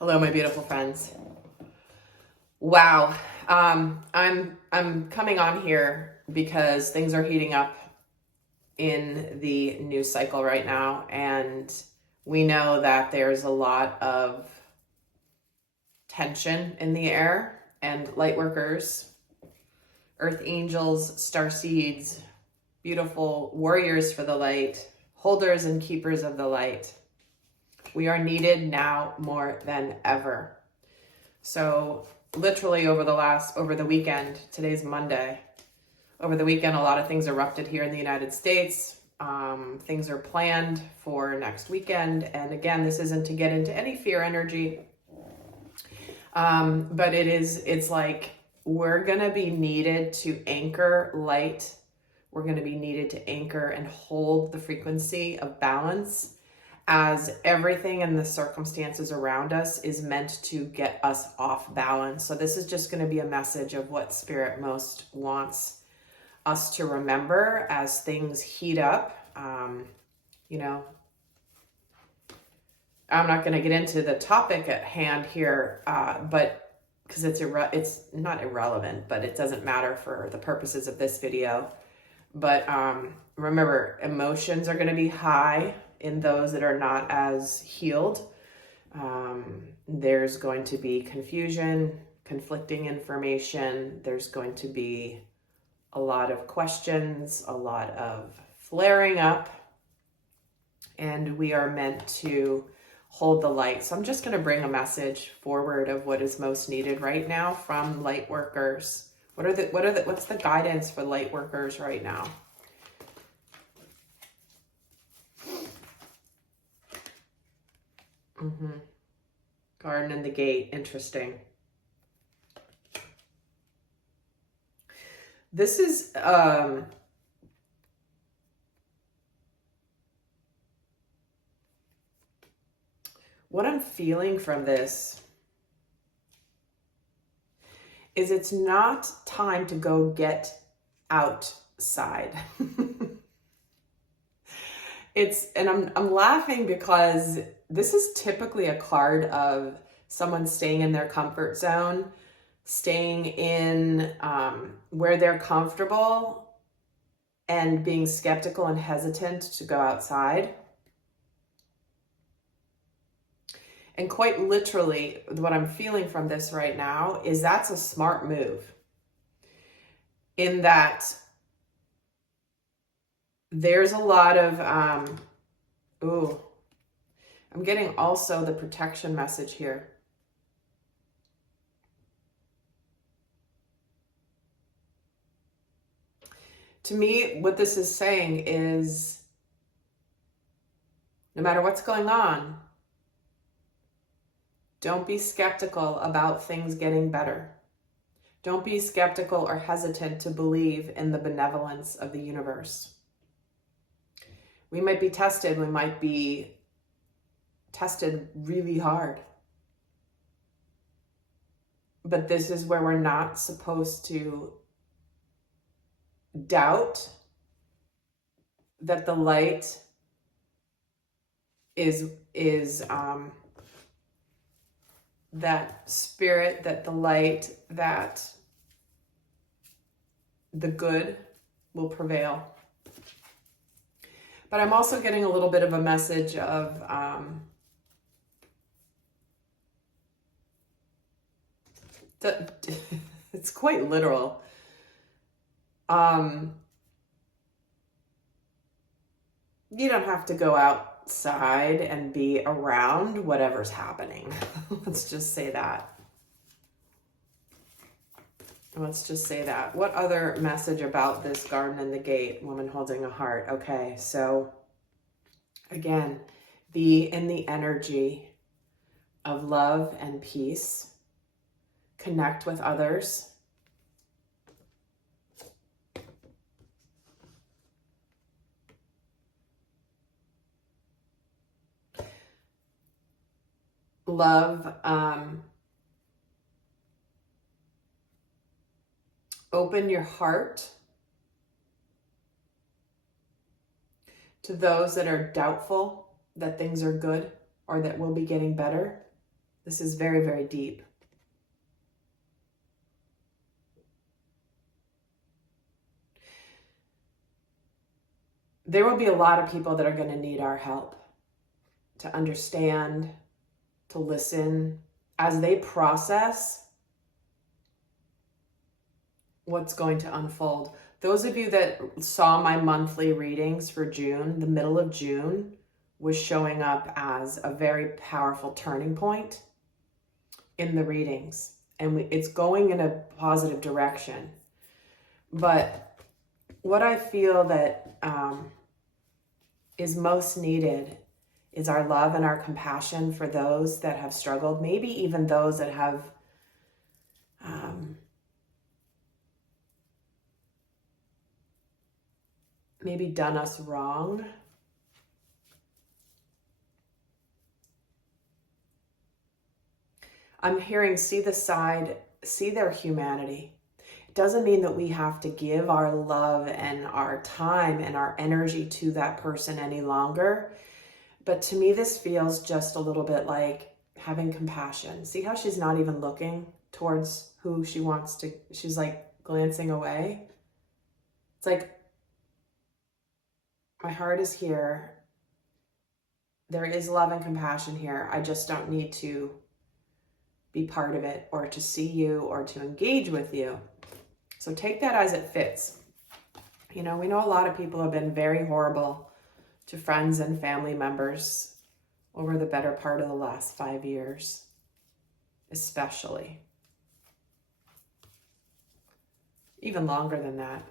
Hello, my beautiful friends. Wow. I'm coming on here because things are heating up in the news cycle right now, and we know that there's a lot of tension in the air, and light workers, earth angels, star seeds, beautiful warriors for the light, holders and keepers of the light. We are needed now more than ever. So literally over the weekend, today's Monday, over the weekend, a lot of things erupted here in the United States. Things are planned for next weekend. And again, this isn't to get into any fear energy. But it's like, we're going to be needed to anchor light. We're going to be needed to anchor and hold the frequency of balance, as everything in the circumstances around us is meant to get us off balance. So this is just going to be a message of what Spirit most wants us to remember as things heat up. I'm not going to get into the topic at hand here, but because it's not irrelevant, but it doesn't matter for the purposes of this video. But remember, emotions are going to be high in those that are not as healed. There's going to be confusion, conflicting information. There's going to be a lot of questions, a lot of flaring up, and we are meant to hold the light. So I'm just going to bring a message forward of what is most needed right now from light workers. What's the guidance for light workers right now? Garden and the gate. Interesting. This is what I'm feeling from this is it's not time to go get outside. I'm laughing because this is typically a card of someone staying in their comfort zone, staying in where they're comfortable, and being skeptical and hesitant to go outside. And quite literally, what I'm feeling from this right now is that's a smart move, in that there's a lot of, I'm getting also the protection message here. To me, what this is saying is, no matter what's going on, don't be skeptical about things getting better. Don't be skeptical or hesitant to believe in the benevolence of the universe. We might be tested. We might be tested really hard. But this is where we're not supposed to doubt that the light is that spirit, that the light, that the good will prevail. But I'm also getting a little bit of a message of it's quite literal. You don't have to go outside and be around whatever's happening. Let's just say that. Let's just say that. What other message about this garden and the gate? Woman holding a heart. Okay, so again, be in the energy of love and peace. Connect with others. Love, open your heart to those that are doubtful that things are good or that will be getting better. This is very, very deep. There will be a lot of people that are going to need our help to understand, to listen as they process what's going to unfold. Those of you that saw my monthly readings for June, the middle of June was showing up as a very powerful turning point in the readings. And it's going in a positive direction. But what I feel that is most needed is our love and our compassion for those that have struggled, maybe even those that have maybe done us wrong. I'm hearing, see the side, see their humanity. It doesn't mean that we have to give our love and our time and our energy to that person any longer. But to me, this feels just a little bit like having compassion. See how she's not even looking towards who she wants to, she's like glancing away. It's like, my heart is here. There is love and compassion here. I just don't need to be part of it or to see you or to engage with you. So take that as it fits. You know, we know a lot of people have been very horrible to friends and family members over the better part of the last 5 years, especially. Even longer than that.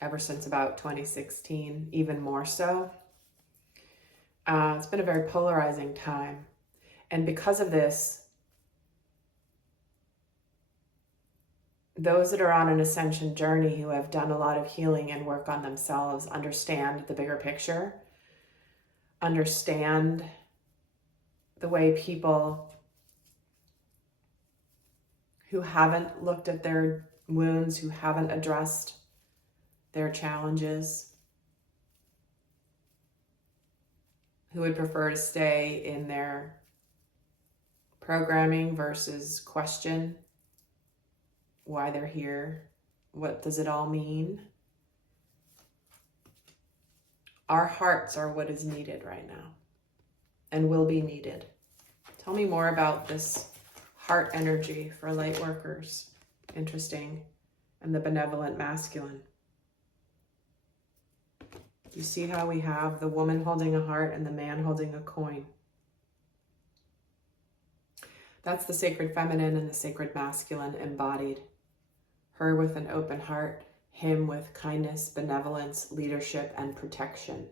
Ever since about 2016, even more so. It's been a very polarizing time. And because of this, those that are on an ascension journey who have done a lot of healing and work on themselves understand the bigger picture, understand the way people who haven't looked at their wounds, who haven't addressed their challenges, who would prefer to stay in their programming versus question why they're here. What does it all mean? Our hearts are what is needed right now and will be needed. Tell me more about this heart energy for light workers. Interesting. And the benevolent masculine. You see how we have the woman holding a heart and the man holding a coin. That's the sacred feminine and the sacred masculine embodied. Her with an open heart, him with kindness, benevolence, leadership, and protection.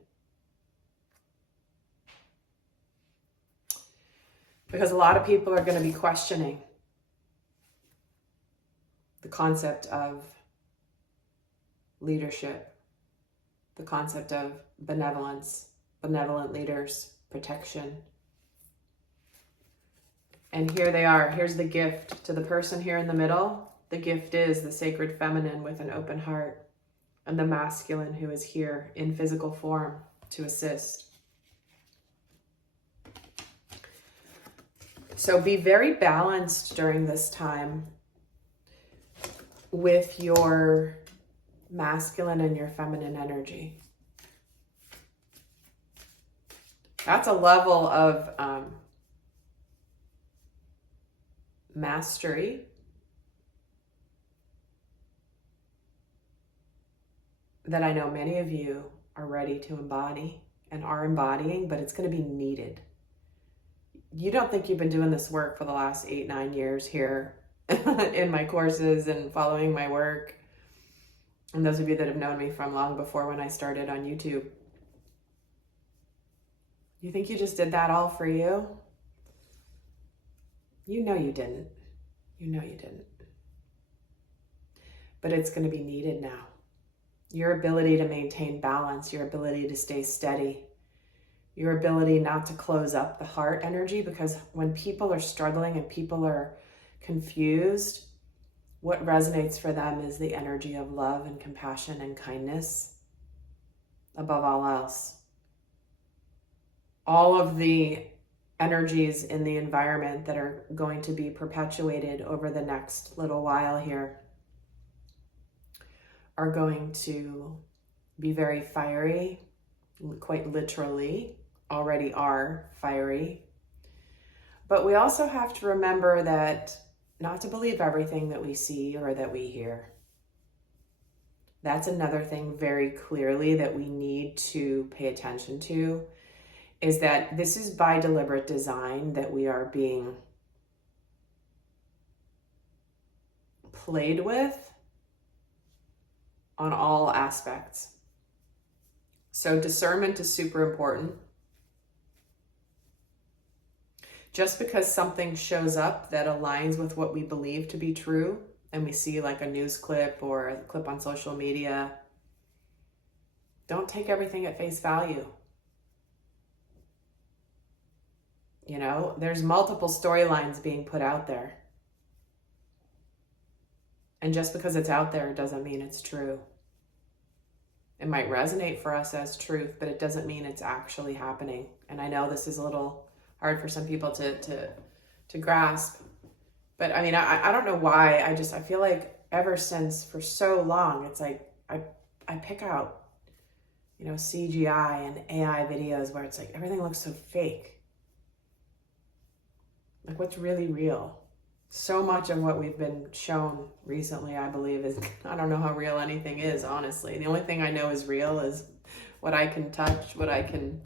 Because a lot of people are going to be questioning the concept of leadership, the concept of benevolence, benevolent leaders, protection. And here they are. Here's the gift to the person here in the middle. The gift is the sacred feminine with an open heart and the masculine who is here in physical form to assist. So be very balanced during this time with your masculine and your feminine energy. That's a level of mastery that I know many of you are ready to embody and are embodying, but it's going to be needed. You don't think you've been doing this work for the last 8-9 years here in my courses and following my work. And those of you that have known me from long before when I started on YouTube. You think you just did that all for you? You know you didn't. You know you didn't. But it's going to be needed now. Your ability to maintain balance, your ability to stay steady, your ability not to close up the heart energy, because when people are struggling and people are confused, what resonates for them is the energy of love and compassion and kindness above all else. All of the energies in the environment that are going to be perpetuated over the next little while here are going to be very fiery, quite literally, already are fiery. But we also have to remember that not to believe everything that we see or that we hear. That's another thing very clearly that we need to pay attention to, is that this is by deliberate design that we are being played with on all aspects. So discernment is super important. Just because something shows up that aligns with what we believe to be true, and we see like a news clip or a clip on social media, don't take everything at face value. You know, there's multiple storylines being put out there. And just because it's out there doesn't mean it's true. It might resonate for us as truth, but it doesn't mean it's actually happening. And I know this is a little hard for some people to grasp. But I mean, I don't know why. I feel like ever since for so long, it's like I pick out, you know, CGI and AI videos where it's like everything looks so fake. Like, what's really real? So much of what we've been shown recently, I believe, is, I don't know how real anything is, honestly. The only thing I know is real is what I can touch, what I can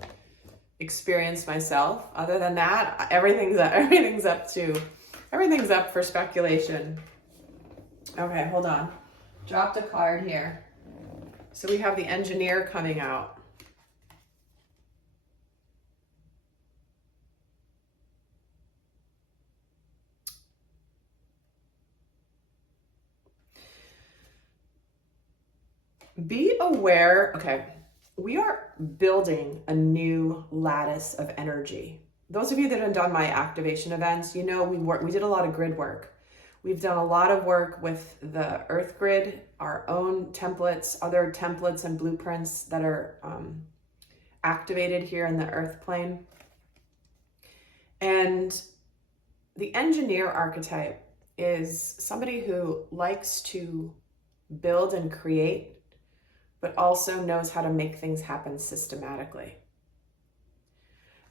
experience myself. Other than that, everything's up for speculation. Okay, hold on. Dropped a card here. So we have the engineer coming out. Be aware, okay, we are building a new lattice of energy. Those of you that have done my activation events, you know we did a lot of grid work. We've done a lot of work with the Earth grid, our own templates, other templates and blueprints that are activated here in the Earth plane. And the engineer archetype is somebody who likes to build and create, but also knows how to make things happen systematically.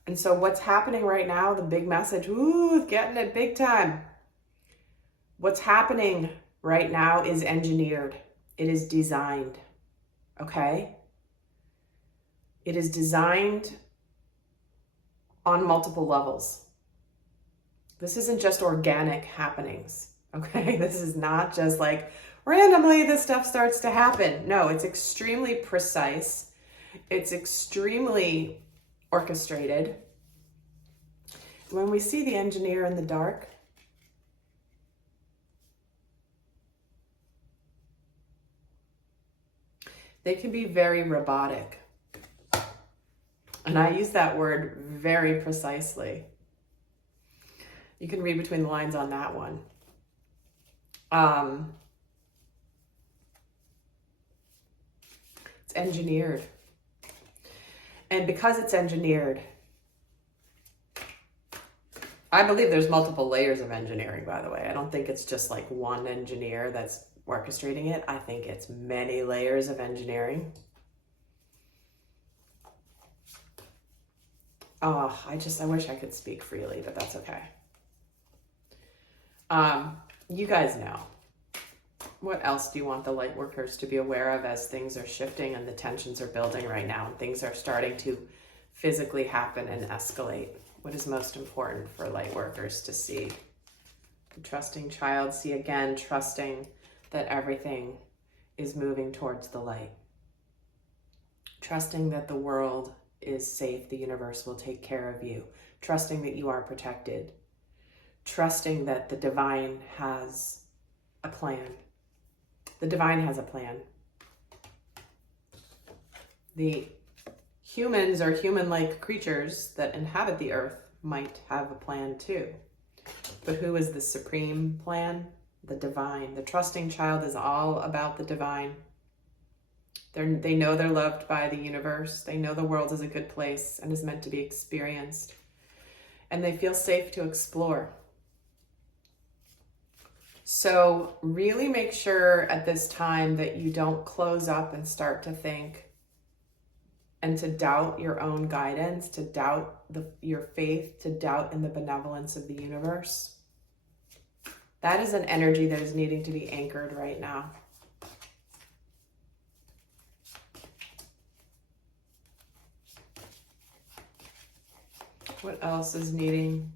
And so what's happening right now, the big message, getting it big time. What's happening right now is engineered. It is designed, okay? It is designed on multiple levels. This isn't just organic happenings, okay? This is not just like, randomly this stuff starts to happen. No, it's extremely precise. It's extremely orchestrated. When we see the engineer in the dark, they can be very robotic. And I use that word very precisely. You can read between the lines on that one. It's engineered. And because it's engineered, I believe there's multiple layers of engineering, by the way. I don't think it's just like one engineer that's orchestrating it. I think it's many layers of engineering. Oh, I wish I could speak freely, but that's okay. You guys know. What else do you want the light workers to be aware of as things are shifting and the tensions are building right now and things are starting to physically happen and escalate? What is most important for light workers to see? The trusting child, see again, trusting that everything is moving towards the light. Trusting that the world is safe, the universe will take care of you. Trusting that you are protected. Trusting that the divine has a plan. The divine has a plan. The humans or human-like creatures that inhabit the earth might have a plan too. But who is the supreme plan? The divine. The trusting child is all about the divine. They know they're loved by the universe. They know the world is a good place and is meant to be experienced. and they feel safe to explore. So really make sure at this time that you don't close up and start to think and to doubt your own guidance, to doubt your faith, to doubt in the benevolence of the universe. That is an energy that is needing to be anchored right now. What else is needing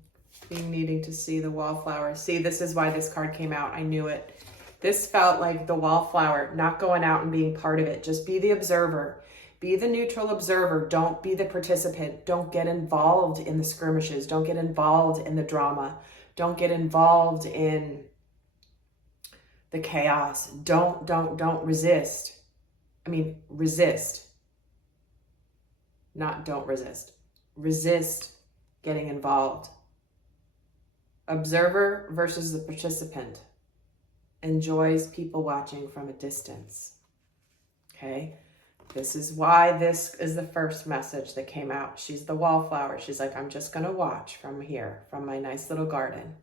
to see? The wallflower. See, this is why this card came out. I knew it. This felt like the wallflower, not going out and being part of it. Just be the observer. Be the neutral observer. Don't be the participant. Don't get involved in the skirmishes. Don't get involved in the drama. Don't get involved in the chaos. Don't resist. I mean, resist. Not don't resist. Resist getting involved. Observer versus the participant. Enjoys people watching from a distance. Okay? This is why this is the first message that came out. She's the wallflower. She's like, I'm just going to watch from here, from my nice little garden.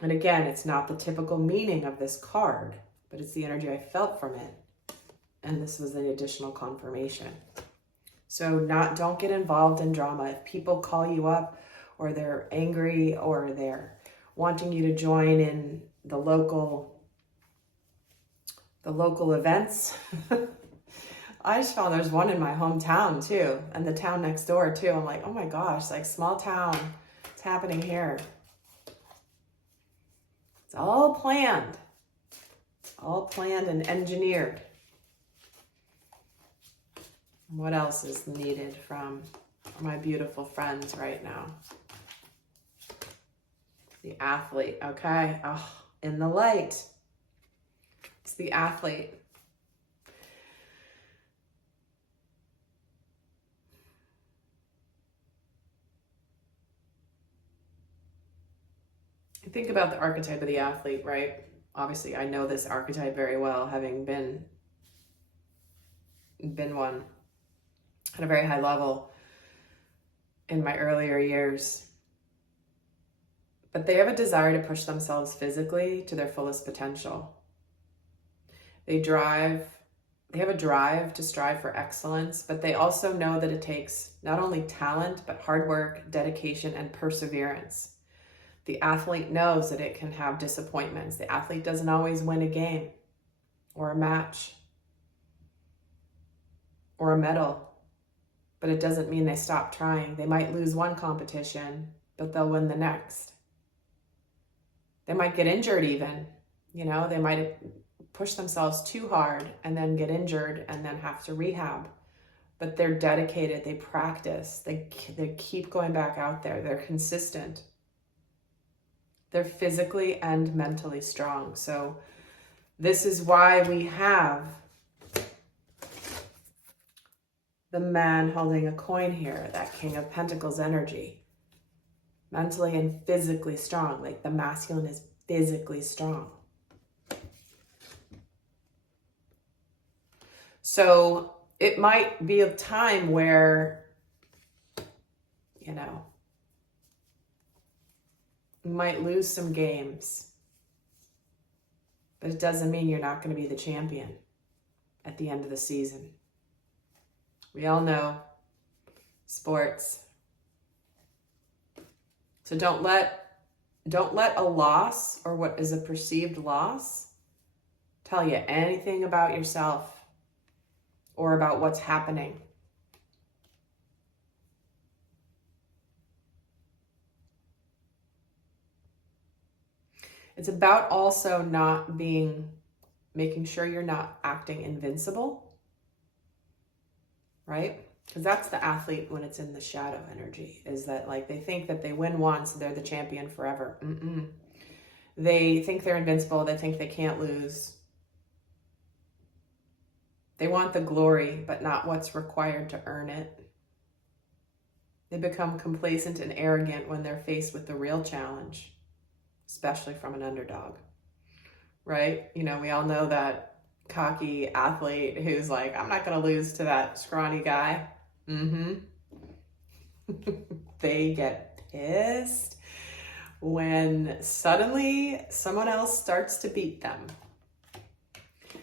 And again, it's not the typical meaning of this card, but it's the energy I felt from it. And this was the additional confirmation. So don't get involved in drama. If people call you up or they're angry or they're wanting you to join in the local events. I just found there's one in my hometown too, and the town next door too. I'm like, oh my gosh, like small town. It's happening here. It's all planned. It's all planned and engineered. What else is needed from my beautiful friends right now? The athlete, okay? Oh, in the light. It's the athlete. Think about the archetype of the athlete, right? Obviously, I know this archetype very well, having been one at a very high level in my earlier years. But they have a desire to push themselves physically to their fullest potential. They have a drive to strive for excellence, but they also know that it takes not only talent, but hard work, dedication, and perseverance. The athlete knows that it can have disappointments. The athlete doesn't always win a game or a match or a medal, but it doesn't mean they stop trying. They might lose one competition, but they'll win the next. They might get injured even, they might push themselves too hard and then get injured and then have to rehab. But they're dedicated, they practice, they keep going back out there, they're consistent. They're physically and mentally strong. So this is why we have the man holding a coin here, that King of Pentacles energy. Mentally and physically strong, like the masculine is physically strong. So it might be a time where, you might lose some games, but it doesn't mean you're not going to be the champion at the end of the season. We all know sports. So don't let a loss or what is a perceived loss tell you anything about yourself or about what's happening. It's about also making sure you're not acting invincible, right? Because that's the athlete when it's in the shadow energy, is that like they think that they win once, they're the champion forever. They think they're invincible. They think they can't lose. They want the glory, but not what's required to earn it. They become complacent and arrogant when they're faced with the real challenge, especially from an underdog, right? We all know that cocky athlete who's like, I'm not going to lose to that scrawny guy. they get pissed when suddenly someone else starts to beat them.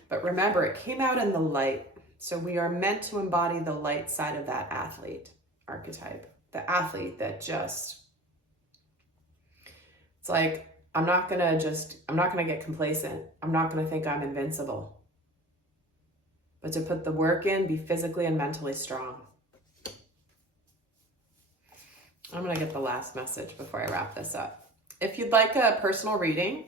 But remember, it came out in the light. So we are meant to embody the light side of that athlete archetype. The athlete that just, it's like, I'm not gonna get complacent. I'm not gonna think I'm invincible. But to put the work in, be physically and mentally strong. I'm gonna get the last message before I wrap this up. If you'd like a personal reading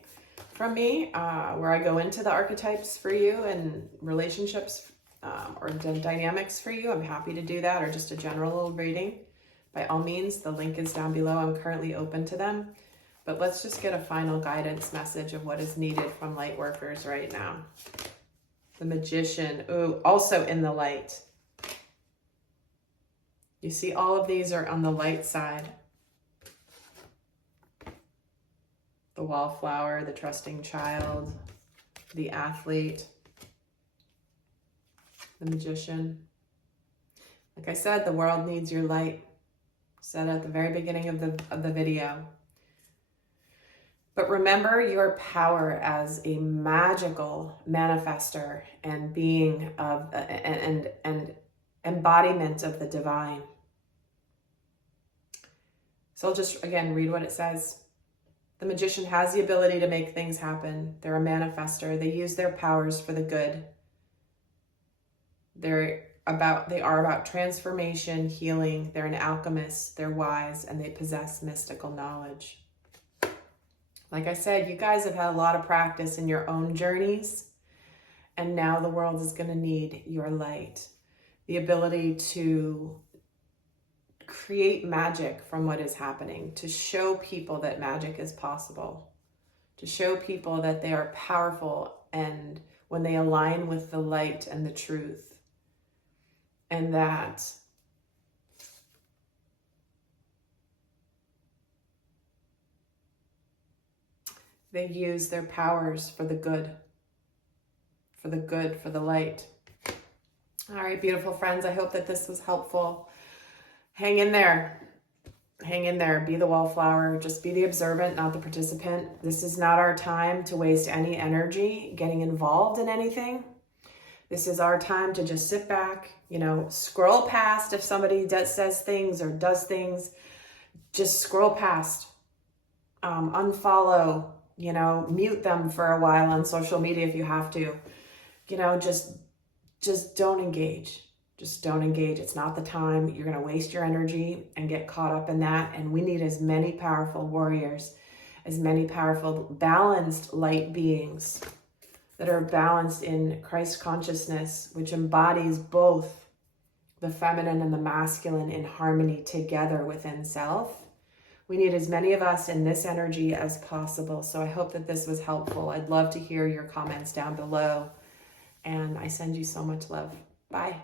from me, where I go into the archetypes for you and relationships or dynamics for you, I'm happy to do that, or just a general little reading. By all means, the link is down below. I'm currently open to them. But let's just get a final guidance message of what is needed from light workers right now. The Magician, ooh, also in the light. You see, all of these are on the light side. The Wallflower, the Trusting Child, the Athlete, the Magician. Like I said, the world needs your light. Said at the very beginning of the video. But remember your power as a magical manifester and being of and embodiment of the divine. So I'll just again read what it says. The Magician has the ability to make things happen. They're a manifester. They use their powers for the good. They are about transformation, healing. They're an alchemist. They're wise, and they possess mystical knowledge. Like I said, you guys have had a lot of practice in your own journeys, and now the world is going to need your light. The ability to create magic from what is happening, to show people that magic is possible, to show people that they are powerful and when they align with the light and the truth, and that they use their powers for the good, for the light. All right, beautiful friends, I hope that this was helpful. Hang in there. Hang in there. Be the wallflower. Just be the observant, not the participant. This is not our time to waste any energy getting involved in anything. This is our time to just sit back, scroll past if somebody says things or does things. Just scroll past. Unfollow. Mute them for a while on social media if you have to. Just don't engage. Just don't engage. It's not the time. You're going to waste your energy and get caught up in that. And we need as many powerful warriors, as many powerful, balanced light beings that are balanced in Christ consciousness, which embodies both the feminine and the masculine in harmony together within self. We need as many of us in this energy as possible. So I hope that this was helpful. I'd love to hear your comments down below. And I send you so much love. Bye.